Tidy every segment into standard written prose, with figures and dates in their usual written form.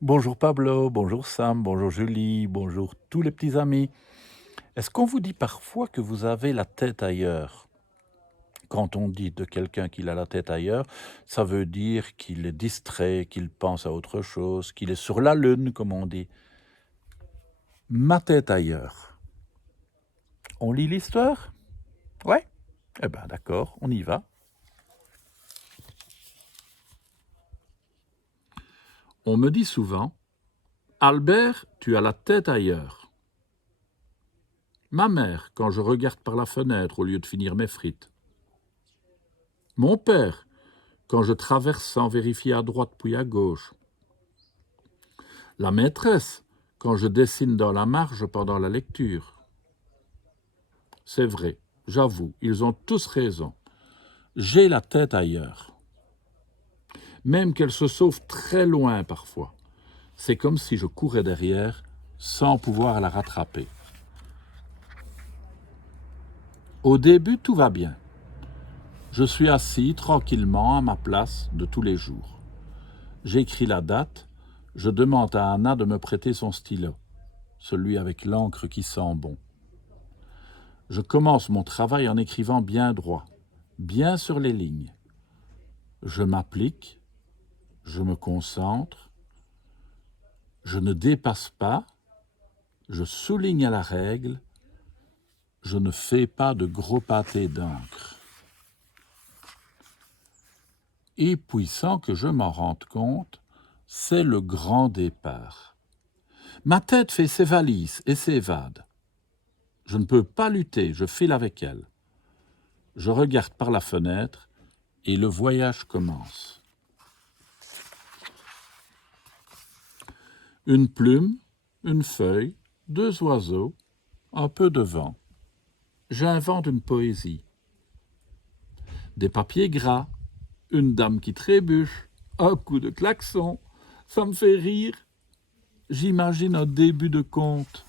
Bonjour Pablo, bonjour Sam, bonjour Julie, bonjour tous les petits amis. Est-ce qu'on vous dit parfois que vous avez la tête ailleurs? Quand on dit de quelqu'un qu'il a la tête ailleurs, ça veut dire qu'il est distrait, qu'il pense à autre chose, qu'il est sur la lune, comme on dit. Ma tête ailleurs. On lit l'histoire? Ouais? Eh ben d'accord, on y va. On me dit souvent, Albert, tu as la tête ailleurs. Ma mère, quand je regarde par la fenêtre au lieu de finir mes frites. Mon père, quand je traverse sans vérifier à droite puis à gauche. La maîtresse, quand je dessine dans la marge pendant la lecture. C'est vrai, j'avoue, ils ont tous raison. J'ai la tête ailleurs. Même qu'elle se sauve très loin parfois. C'est comme si je courais derrière sans pouvoir la rattraper. Au début, tout va bien. Je suis assis tranquillement à ma place de tous les jours. J'écris la date, je demande à Anna de me prêter son stylo, celui avec l'encre qui sent bon. Je commence mon travail en écrivant bien droit, bien sur les lignes. Je m'applique, je me concentre, je ne dépasse pas, je souligne à la règle, je ne fais pas de gros pâtés d'encre. Et puis sans que je m'en rende compte, c'est le grand départ. Ma tête fait ses valises et s'évade. Je ne peux pas lutter, je file avec elle. Je regarde par la fenêtre et le voyage commence. Une plume, une feuille, deux oiseaux, un peu de vent. J'invente une poésie. Des papiers gras, une dame qui trébuche, un coup de klaxon, ça me fait rire. J'imagine un début de conte.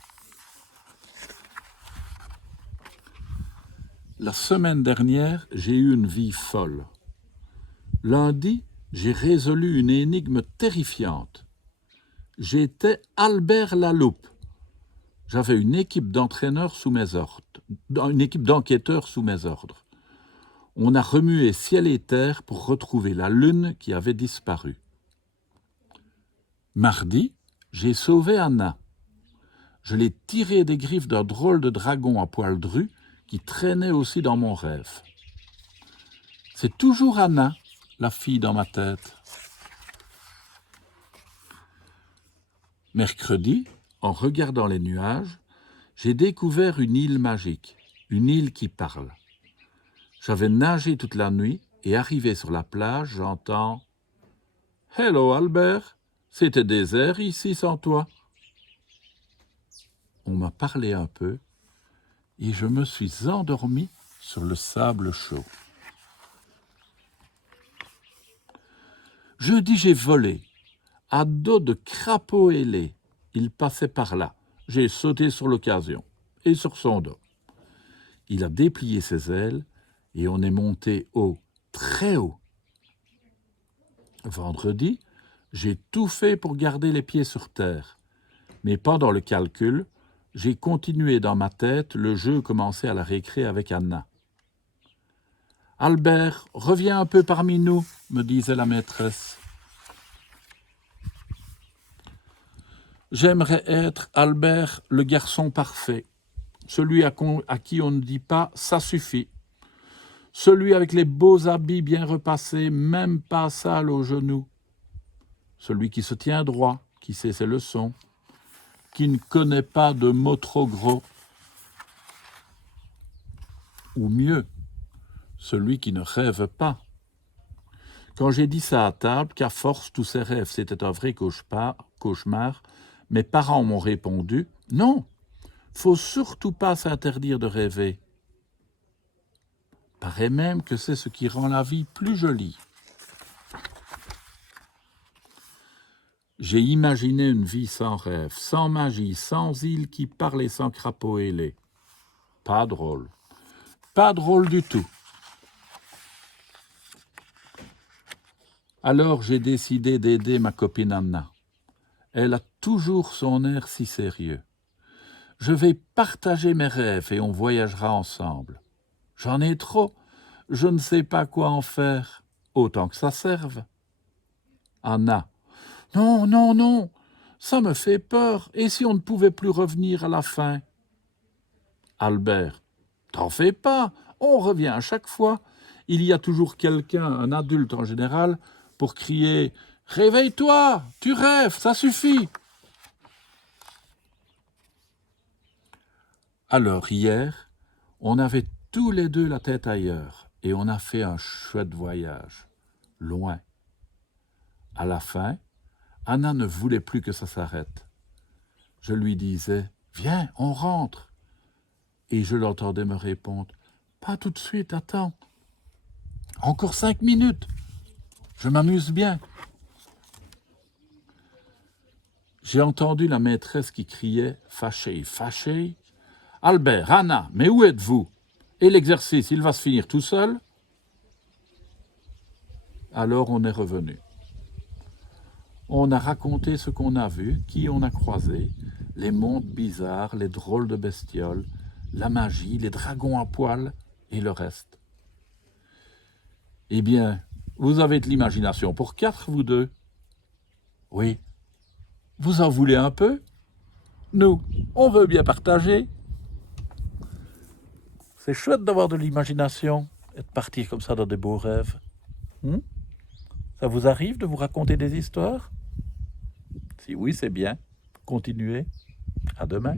La semaine dernière, j'ai eu une vie folle. Lundi, j'ai résolu une énigme terrifiante. J'étais Albert Laloupe. J'avais une équipe d'entraîneurs sous mes ordres, une équipe d'enquêteurs sous mes ordres. On a remué ciel et terre pour retrouver la lune qui avait disparu. Mardi, j'ai sauvé Anna. Je l'ai tirée des griffes d'un drôle de dragon à poil dru qui traînait aussi dans mon rêve. C'est toujours Anna, la fille dans ma tête. Mercredi, en regardant les nuages, j'ai découvert une île magique, une île qui parle. J'avais nagé toute la nuit et arrivé sur la plage, j'entends « Hello Albert, c'était désert ici sans toi. » On m'a parlé un peu et je me suis endormi sur le sable chaud. Jeudi, j'ai volé. À dos de crapaud ailé, il passait par là. J'ai sauté sur l'occasion et sur son dos. Il a déplié ses ailes et on est monté haut, très haut. Vendredi, j'ai tout fait pour garder les pieds sur terre. Mais pendant le calcul, j'ai continué dans ma tête le jeu commencé à la récré avec Anna. « Albert, reviens un peu parmi nous, » me disait la maîtresse. J'aimerais être Albert, le garçon parfait, celui à qui on ne dit pas « ça suffit », celui avec les beaux habits bien repassés, même pas sales aux genoux, celui qui se tient droit, qui sait ses leçons, qui ne connaît pas de mots trop gros, ou mieux, celui qui ne rêve pas. Quand j'ai dit ça à table, qu'à force tous ces rêves c'était un vrai cauchemar, mes parents m'ont répondu « Non, faut surtout pas s'interdire de rêver. » Paraît même que c'est ce qui rend la vie plus jolie. J'ai imaginé une vie sans rêve, sans magie, sans île qui parle et sans crapaud ailé. Pas drôle. Pas drôle du tout. Alors j'ai décidé d'aider ma copine Anna. Elle a toujours son air si sérieux. Je vais partager mes rêves et on voyagera ensemble. J'en ai trop, je ne sais pas quoi en faire, autant que ça serve. Anna. Non, non, non, ça me fait peur, et si on ne pouvait plus revenir à la fin? Albert. T'en fais pas, on revient à chaque fois. Il y a toujours quelqu'un, un adulte en général, pour crier « Réveille-toi, tu rêves, ça suffit !» Alors hier, on avait tous les deux la tête ailleurs, et on a fait un chouette voyage, loin. À la fin, Anna ne voulait plus que ça s'arrête. Je lui disais « Viens, on rentre !» Et je l'entendais me répondre « Pas tout de suite, attends. Encore 5 minutes. Je m'amuse bien. » J'ai entendu la maîtresse qui criait « Fâché, fâché !»« Albert, Anna, mais où êtes-vous? Et l'exercice, il va se finir tout seul ?» Alors on est revenu. On a raconté ce qu'on a vu, qui on a croisé, les mondes bizarres, les drôles de bestioles, la magie, les dragons à poils et le reste. Eh bien, vous avez de l'imagination pour 4, vous deux? Oui. Vous en voulez un peu? Nous, on veut bien partager. C'est chouette d'avoir de l'imagination et de partir comme ça dans des beaux rêves. Ça vous arrive de vous raconter des histoires? Si oui, c'est bien. Continuez. À demain.